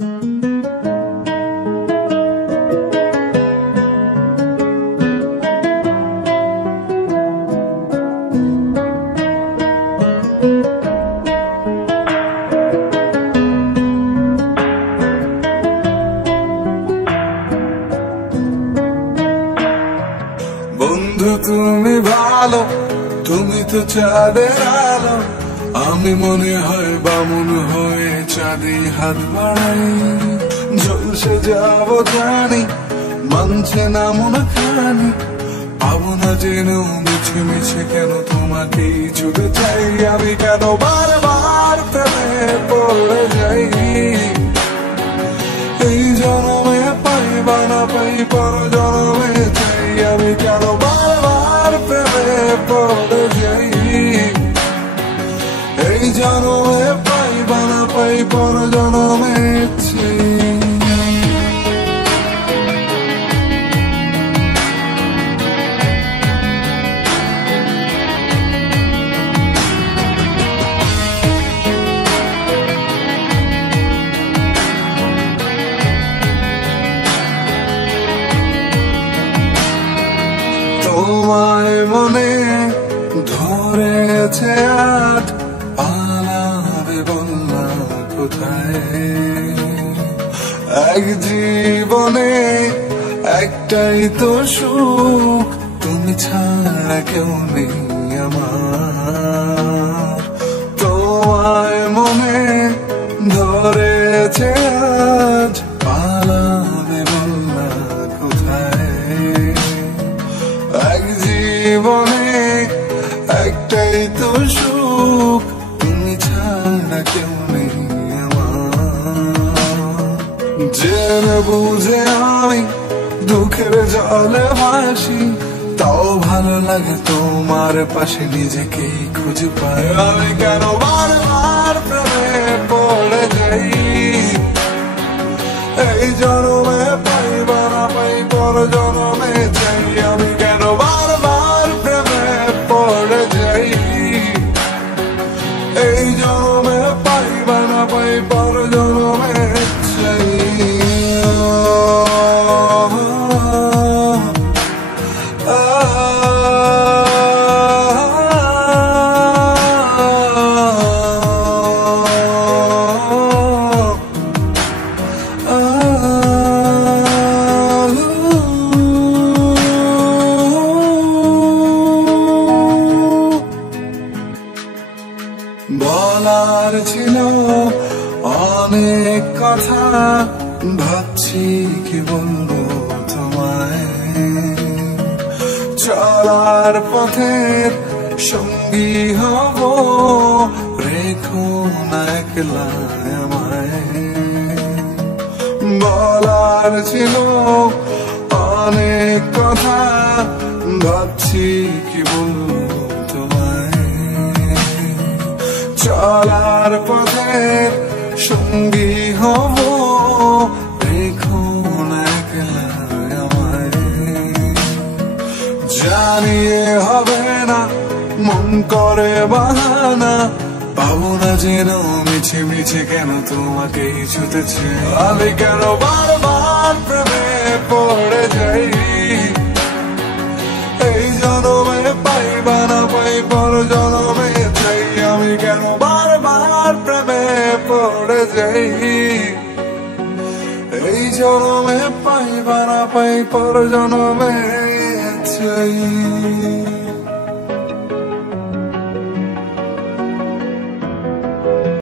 বন্ধু তুমি ভালো, তুমি তো চাঁদের আলো, আমি মনে হয় বামুন হয়ে চাঁদে হাত বাড়াই। ঝলসে যাবো জানি, মানছে না মনে খানি, পাবো না জেনেও মিছে মিছে কেন তোমাকেই ছুটে চাই। আমি কেন বারবার প্রেমে পড়ে যাই, এই জনমে পাই বা না পাই পর জনমে চাই। আমি কেন বারবার প্রেমে পড়ে যাই, এই জনমে পাই বা না পাই পর জনমে চাই। তোমায় মনে ধরেছে আজ, পালাবে বলনা কোথায়। এক জীবনে একটাই তো সুখ, তুমি ছাড়া কেউ নেই আমার। তোমায় মনে ধরেছে আজ, পালাবে বলনা কোথায়। এক জীবনে একটাই তো সুখ, তুমি ছাড়া কেউ নেই আমার। জেনে বুঝে আমি দুঃখের জলে ভাসি, তাও ভালো লাগে তোমার পাশে নিজেকেই খুঁজে পাই। আমি কেন বারবার প্রেমে পড়ে যাই, এই জনমে পাই বা না পাই পর জনমে চাই। আমি কেন বারবার প্রেমে পড়ে যাই, এই জনমে পাই বা না পাই পর জনমে চাই। বলার ছিল অনেক কথা, ভাবছি কি বলবো তোমায়। চলার পথের সঙ্গী হব, রেখো না একলা আমায়। বলার ছিল অনেক কথা, ভাবছি কি বলবো তোমায়। চলার পথের সঙ্গী হব, রেখো না একলা আমায়। জানিয়ে হবে না মন করে বাহানা, পাবো না যেন মিছে মিছে কেন তোমাকেই ছুটেছে। আমি কেন বারবার প্রেমে পড়ে যাই, এই জনমে পাই বা না পাই পর জনমে চাই। আমি কেন বারবার প্রেমে পড়ে যাই, এই জনমে পাই বা না পাই পর জনমে চাই।